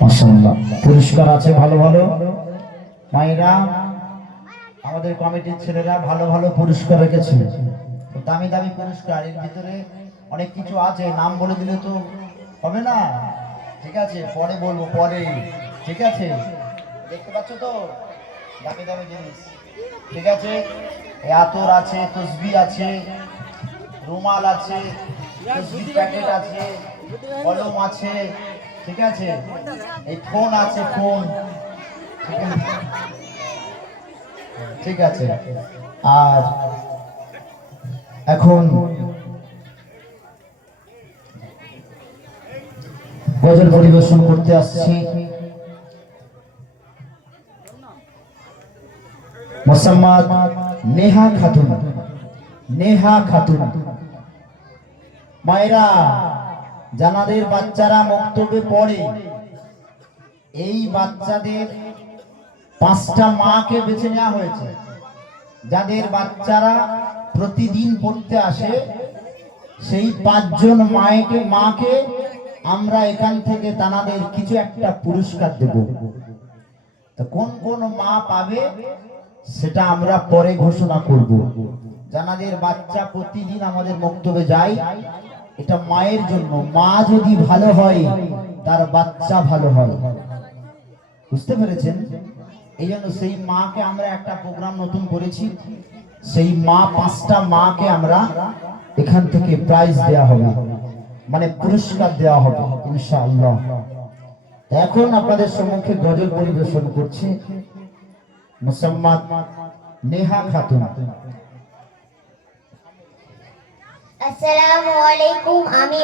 মাশাআল্লাহ পুরস্কার আছে ভালো ভালো মায়েরা, আমাদের কমিটির ছেলেরা ভালো ভালো পুরস্কার রেখেছে, দামি দামি পুরস্কার। এর ভিতরে অনেক কিছু আছে, নাম বলে দিলে তো হবে না, ঠিক আছে পরে বলবো পরে, ঠিক আছে। দেখতে পাচ্ছ তো দামি দামি জিনিস, ঠিক আছে। আতর আছে, তসবি আছে, রুমাল আছে, তসবির প্যাকেট আছে, কলম আছে, ঠিক আছে। এই ফোন আছে, ফোন, ঠিক আছে, ঠিক আছে। আর এখন গজল পরিবেশন করতে আসছি মোসাম্মদ নেহা খাতুন। নেহা খাতুন মায়েরা, জানাদের বাচ্চারা মক্তবে পড়ে, এই বাচ্চাদের 5টা মাকে বেছে নেওয়া হয়েছে। যাদের বাচ্চারা প্রতিদিন পড়তে আসে সেই 5 জন মাকে আমরা এখান থেকে তানাদের কিছু একটা পুরস্কার দেব। তো কোন কোন মা পাবে সেটা আমরা পরে ঘোষণা করব। জানাদের বাচ্চা প্রতিদিন আমাদের মক্তবে যায়, এটা মায়ের জন্য। মা যদি ভালো হয় তার বাচ্চা ভালো হয়, বুঝতে পেরেছেন? এই জন্য সেই মাকে আমরা একটা প্রোগ্রাম নতুন করেছি, সেই মা 5টা মাকে আমরা এখান থেকে প্রাইজ দেওয়া হবে, মানে পুরস্কার দেওয়া হবে ইনশাআল্লাহ। এখন আপনাদের সম্মুখে গজল পরিবেশন করছে মোসাম্মদ নেহা খাতুন। আসসালামু আলাইকুম। আমি